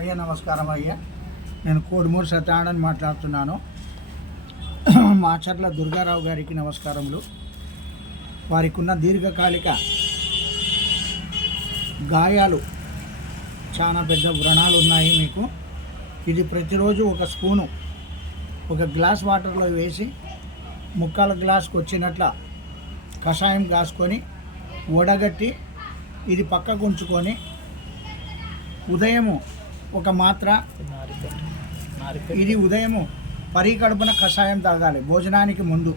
అయ్యా నమస్కారం అయ్యా. నేను కోడుమూరు సత్యనారాయణ మాట్లాడుతున్నాను. మాచర్ల దుర్గారావు గారికి నమస్కారములు. వారికి ఉన్న దీర్ఘకాలిక గాయాలు, చాలా పెద్ద వ్రణాలు ఉన్నాయి మీకు. ఇది ప్రతిరోజు ఒక స్పూను ఒక గ్లాస్ వాటర్లో వేసి ముక్కాల గ్లాస్కి వచ్చినట్ల కషాయం కాసుకొని వడగట్టి ఇది పక్కకు ఉంచుకొని ఉదయము ఒక మాత్ర, ఇది ఉదయము పరికడుపున కషాయం తాగాలి భోజనానికి ముందు.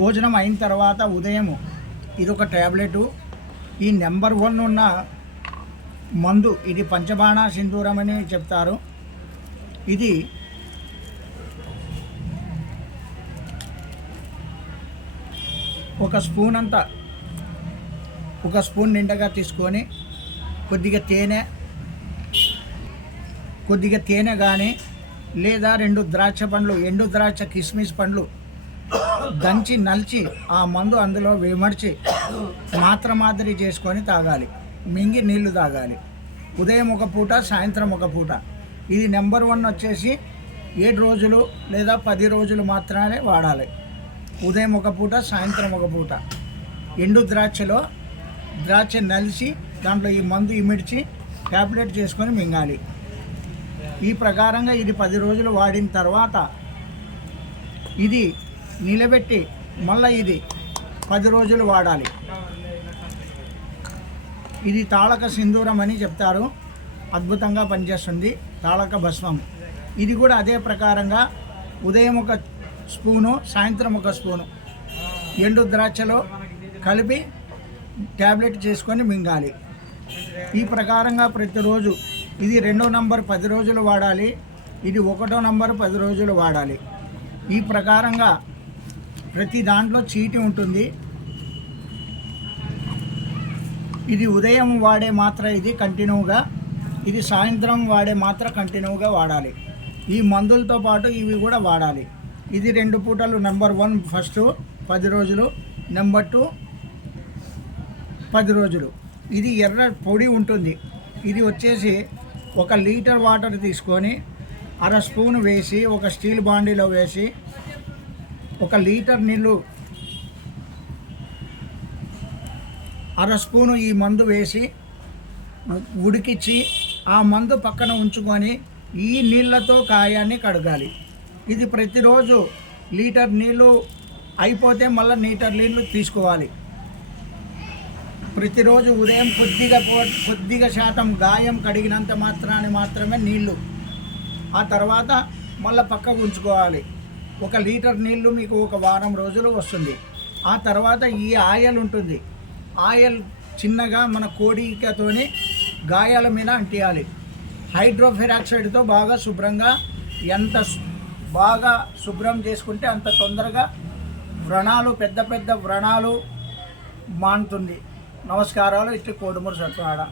భోజనం అయిన తర్వాత ఉదయము ఇది ఒక ట్యాబ్లెటు. ఈ నెంబర్ 1 ఉన్న మందు ఇది పంచబాణ సింధూరం అని చెప్తారు. ఇది ఒక స్పూన్ నిండగా తీసుకొని కొద్దిగా తేనె కానీ లేదా 2 ద్రాక్ష పండ్లు, ఎండు ద్రాక్ష కిస్మిస్ పండ్లు దంచి నలిచి ఆ మందు అందులో విమర్చి మాదిరి చేసుకొని తాగాలి. మింగి నీళ్లు తాగాలి. ఉదయం ఒక పూట, సాయంత్రం ఒక పూట. ఇది నెంబర్ 1 వచ్చేసి 7 రోజులు లేదా 10 రోజులు మాత్రమే వాడాలి. ఉదయం ఒక పూట, సాయంత్రం ఒక పూట. ఎండు ద్రాక్ష నలిచి దాంట్లో ఈ మందు ఇమిడ్చి ట్యాబ్లెట్ చేసుకొని మింగాలి. ఈ ప్రకారంగా ఇది 10 రోజులు వాడిన తర్వాత ఇది నిలబెట్టి మళ్ళీ ఇది 10 రోజులు వాడాలి. ఇది తాళక సింధూరం అని చెప్తారు. అద్భుతంగా పనిచేస్తుంది. తాళక భస్మం. ఇది కూడా అదే ప్రకారంగా ఉదయం ఒక స్పూను, సాయంత్రం ఒక స్పూను ఎండు ద్రాక్షలో కలిపి ట్యాబ్లెట్ చేసుకొని మింగాలి. ఈ ప్రకారంగా ప్రతిరోజు ఇది 2వ నంబర్ 10 రోజులు వాడాలి. ఇది 1వ నంబర్ 10 రోజులు వాడాలి. ఈ ప్రకారంగా ప్రతి దాంట్లో చీటి ఉంటుంది. ఇది ఉదయం వాడే మాత్ర ఇది కంటిన్యూగా, ఇది సాయంత్రం వాడే మాత్ర కంటిన్యూగా వాడాలి. ఈ మందులతో పాటు ఇవి కూడా వాడాలి. ఇది 2 పూటలు. నెంబర్ 1 ఫస్ట్ 10 రోజులు, నెంబర్ 2 10 రోజులు. ఇది ఎర్ర పొడి ఉంటుంది. ఇది వచ్చేసి 1 లీటర్ వాటర్ తీసుకొని 1/2 స్పూన్ వేసి ఒక స్టీల్ బాండీలో వేసి 1 లీటర్ నీళ్ళు 1/2 స్పూను ఈ మందు వేసి ఉడికించి ఆ మందు పక్కన ఉంచుకొని ఈ నీళ్ళతో కాయాన్ని కడగాలి. ఇది ప్రతిరోజు లీటర్ నీళ్ళు అయిపోతే మళ్ళీ లీటర్ నీళ్ళు తీసుకోవాలి. ప్రతిరోజు ఉదయం కొద్దిగా శాతం గాయం కడిగినంత మాత్రమే నీళ్ళు, ఆ తర్వాత మళ్ళీ పక్కకు ఉంచుకోవాలి. 1 లీటర్ నీళ్ళు మీకు 1 వారం రోజులు వస్తుంది. ఆ తర్వాత ఈ ఆయిల్ ఉంటుంది. ఆయిల్ చిన్నగా మన కోడికతోని గాయాల మీద అంటియాలి. హైడ్రోఫెరాక్సైడ్తో బాగా శుభ్రంగా, ఎంత బాగా శుభ్రం చేసుకుంటే అంత తొందరగా పెద్ద వ్రణాలు మానుతుంది. నమస్కారాలు. ఇట్లు కోడుమూరు సత్యనారాయణ.